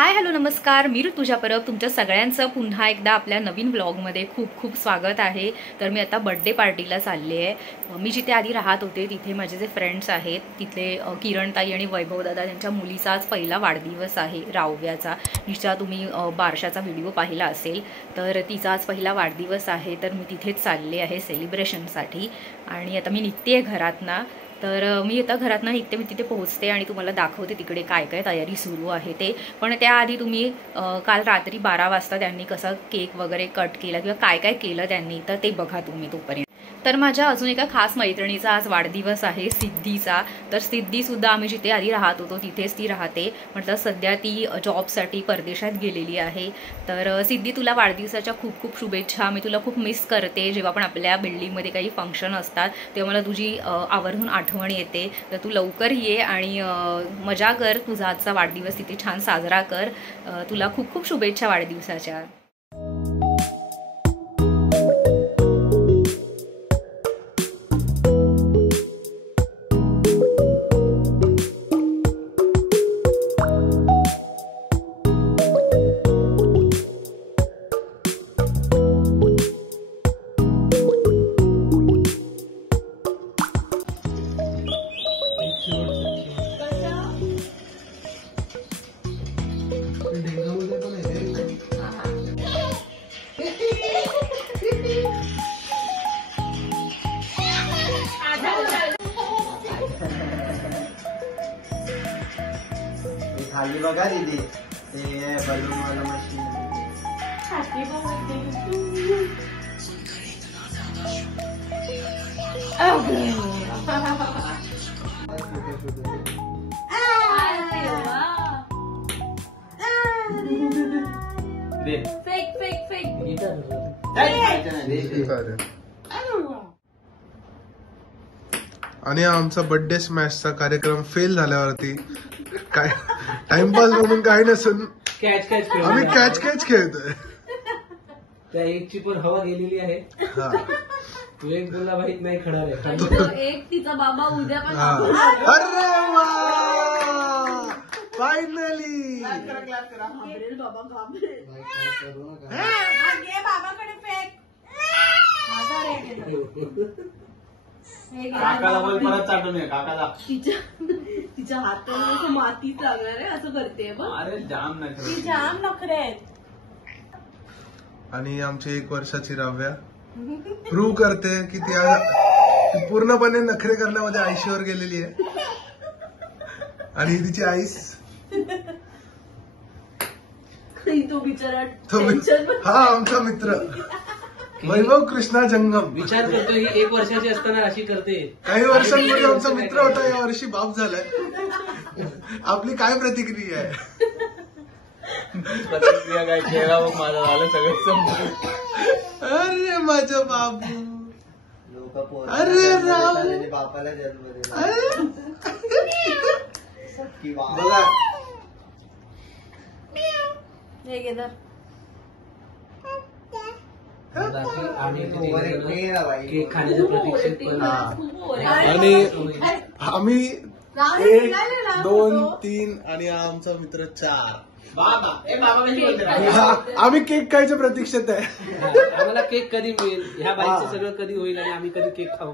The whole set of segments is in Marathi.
हाय हॅलो नमस्कार, मी ऋतुजा परब तुमच्या सगळ्यांचं पुन्हा एकदा आपल्या नवीन व्लॉगमध्ये खूप खूप स्वागत आहे। तर मी आता बर्थडे पार्टीला चालले आहे। मी जिथे आधी राहत होते तिथे माझे जे फ्रेंड्स आहेत तिथले किरणताई आणि वैभव दादा त्यांच्या मुलीचा आज पहिला वाढदिवस आहे राव्याचा, जिचा तुम्ही बारशाचा व्हिडिओ पाहिला असेल। तर तिचा आज पहिला वाढदिवस आहे, तर मी तिथेच चालले आहे सेलिब्रेशनसाठी। आणि आता मी निघते घरातना, तर मी आता घरातनं निघते, मी तिथे पोहोचते आणि तुम्हाला दाखवते तिकडे काय काय तयारी सुरू आहे ते। पण त्याआधी तुम्ही काल रात्री 12 वाजता त्यांनी कसा केक वगैरे कट केला किंवा काय काय केलं त्यांनी, तर ते बघा तुम्ही तोपर्यंत। तर माझ्या अजून एका खास मैत्रिणीचा आज वाढदिवस आहे, सिद्धीचा। तर सिद्धी सुद्धा आम्ही जिथे आधी राहत होतो तिथेच ती राहते, म्हटलं सध्या ती जॉबसाठी परदेशात गेलेली आहे। तर सिद्धी, तुला वाढदिवसाच्या खूप खूप शुभेच्छा। मी तुला खूप मिस करते, जेव्हा पण आपल्या बिल्डिंगमध्ये काही फंक्शन असतात तेव्हा मला तुझी आवर्जून आठवण येते। तर तू लवकर ये आणि मजा कर, तुझा आजचा वाढदिवस तिथे छान साजरा कर। तुला खूप खूप शुभेच्छा वाढदिवसाच्या। खाली बघा दीदी, ते बलून वाला machine. Happy birthday fake fake fake आणि आमचा बर्थडे स्मॅशचा कार्यक्रम फेल झाल्यावरती काय टाइमपास म्हणून काही नसून आम्ही कॅच कॅच खेळतोय। त्या एकची पण हवा गेलेली आहे। तू एक बोलला माहित नाही खडा रे, एक तिचा बाबा उद्या पण अरे वा, फायनली बाबा बाबाकडे फेक काकाला बोल परत चाटून ये काकाला। तिच्या हाताला मातीत लागणार आहे असं करते बघ। अरे जाम नखरे, ती जाम नखरे आहेत। आणि आमची 1 वर्षाची राव्या प्रूव्ह करते की ती पूर्णपणे नखरे करण्यामध्ये आयुष्यावर गेलेली आहे। आणि तिची आईस तो बिचारा हा आमचा मित्र वैभव कृष्णा जंगम। विचार करतो ही 1 वर्षाची असताना अशी करते। काही वर्षांपूर्वी आमचा मित्र होता, या वर्षी बाप झालाय। आपली काय प्रतिक्रिया आहे? प्रतिक्रिया काय खेळा माझं झालं सगळं समजून। अरे माझं बाबू, लोक अरे राव, बापाला जन्म दिला। हे घे धर। आणि केक खाण्याच्या प्रतीक्षेत आणि आम्ही 1 2 3 आणि आमचा मित्र 4 आम्ही केक खायच्या प्रतीक्षेत आहे। आम्हाला केक कधी मिळेल, ह्या बाईचं सगळं कधी होईल आणि आम्ही कधी केक खाऊ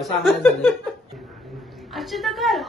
असं आम्हाला झालं। अच्छे तर कर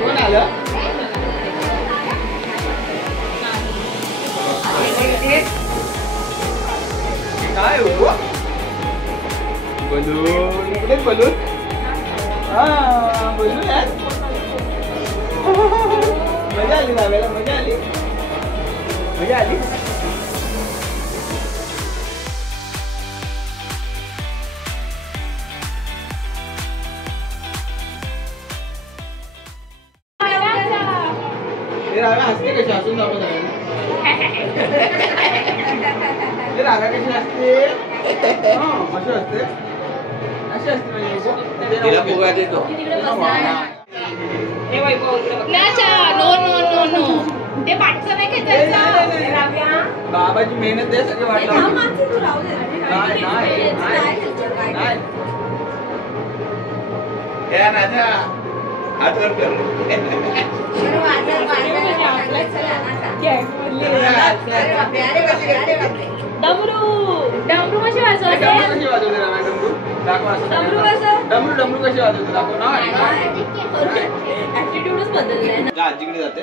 कोण आलं? काय हो बलून इकडे बलून बलून आहे. मजा आली लावायला मजा आली मजा आली. रागा हसते कशी हसून दाखवत रागा कशी असते अशी असते अशी असते ते पाठचं नाही बाबाची मेहनत आहे सगळं वाटलं डमरू डमरू कशी वाजवते डमरू कशी वाजवते दाखव ना. ऍटिट्यूडच बदललाय ना. आजीकडे जाते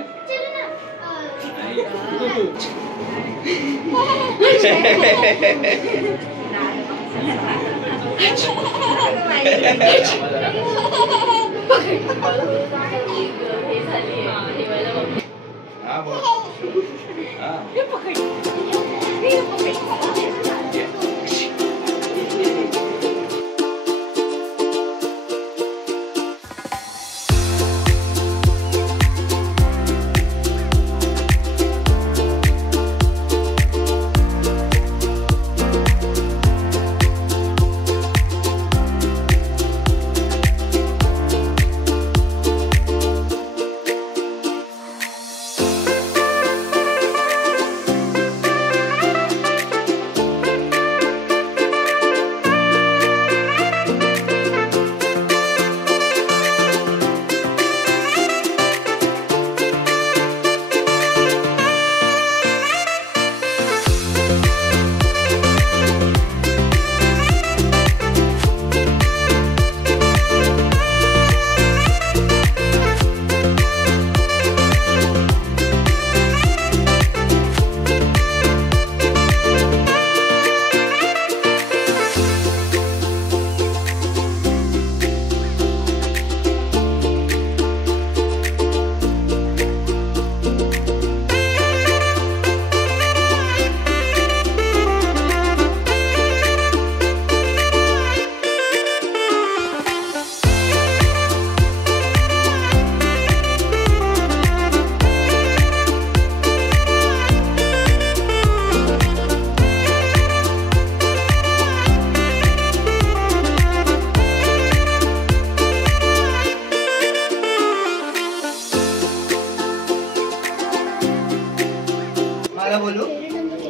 बोलू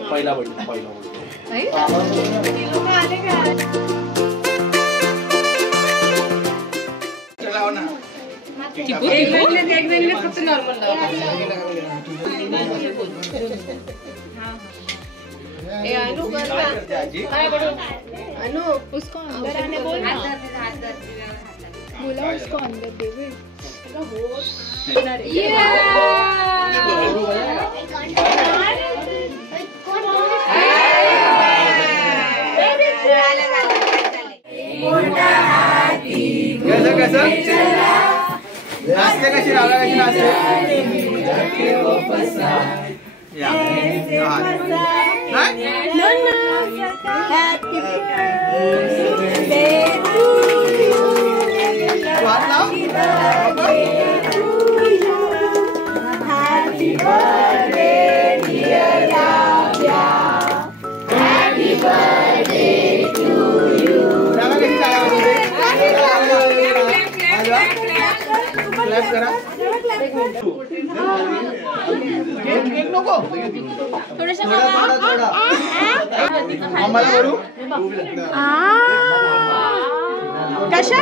पहिला फक्त नॉर्मल अनु उसको अंदर आने बोल ना. बोला उसको अंदर दे. नाचते कशी रागा कशी नाचते आम्हाला करू कशा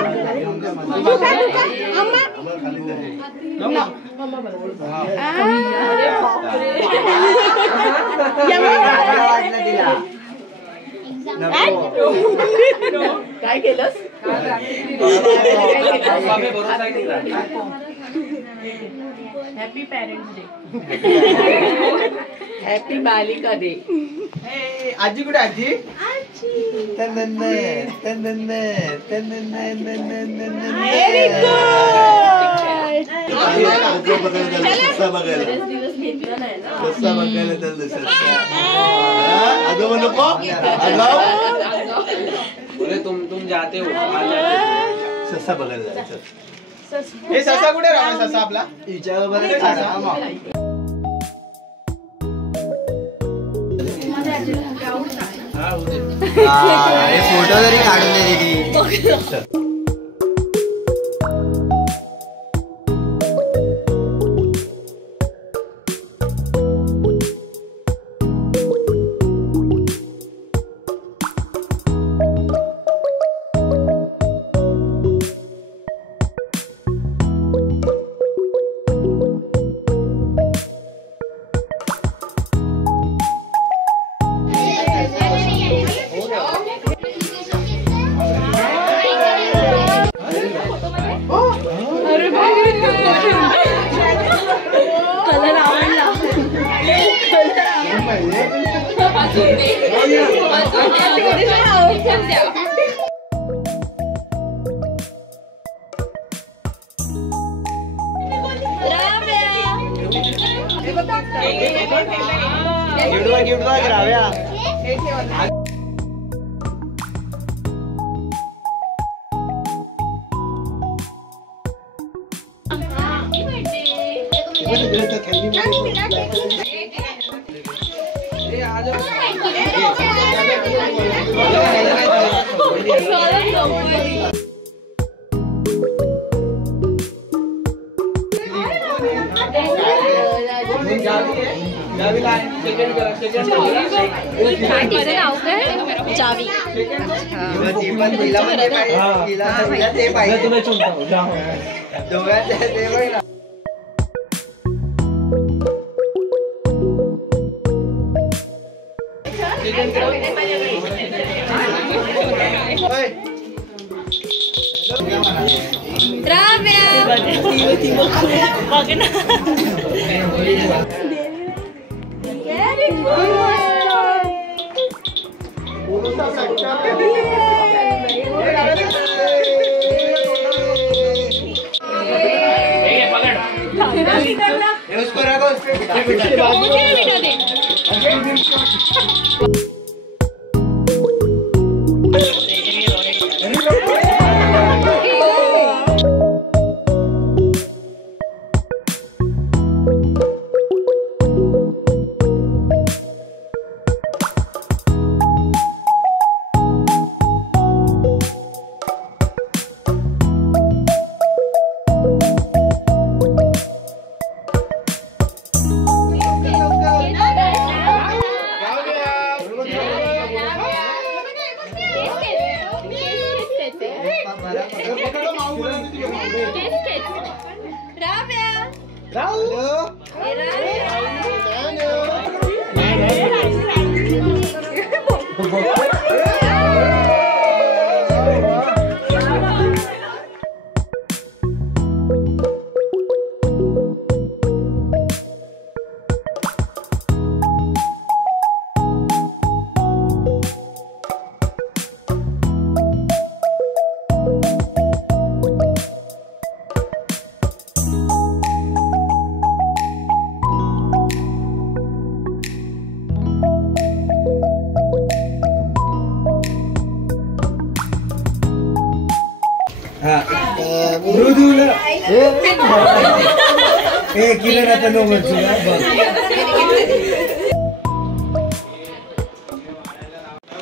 काय केलंस? Happy parents day. हॅपी बालिका डे. आजी कुठे आजी? दिवस घेतला नाही ना. ससा बघायला चाललं अगं नको बोले तुम जाते हो. ससा बघायला जायचं. हे ससा कुठे राहणार? ससा आपला फोटो तरी काढून दे दीदी. कलर आवडला. गिफ्ट बघ राव्या. जावी. ते पाहिजे दोघांचे ते बघ.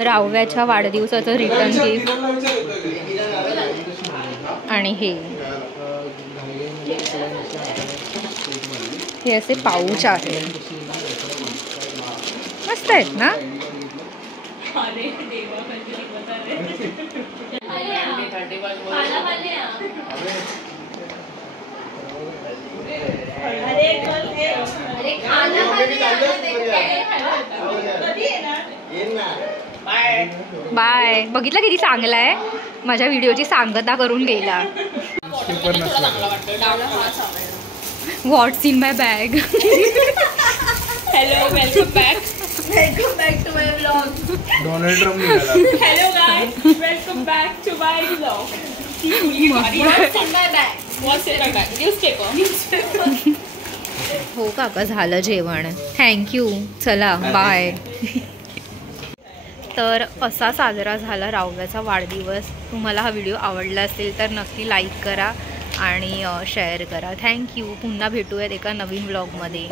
राव्याच्या वाढदिवसाचं रिटर्न गिफ्ट. आणि हे असे पाऊच आहेत. मस्त आहेत ना. बाय. बघितलं किती चांगला आहे, माझ्या व्हिडिओची सांगता करून गेला. What's in my bag. Hello, welcome back to my vlog. Donald Trump निघाला. Hello guys, welcome back to my vlog. हो काका, झालं जेवण. थँक्यू. चला बाय. तर असा साजरा झाला राव्याचा वाढदिवस. तुम्हाला हा व्हिडिओ आवडला असेल तर नक्की लाईक करा आणि शेअर करा. थँक्यू. पुन्हा भेटूयात एका नवीन व्लॉगमध्ये.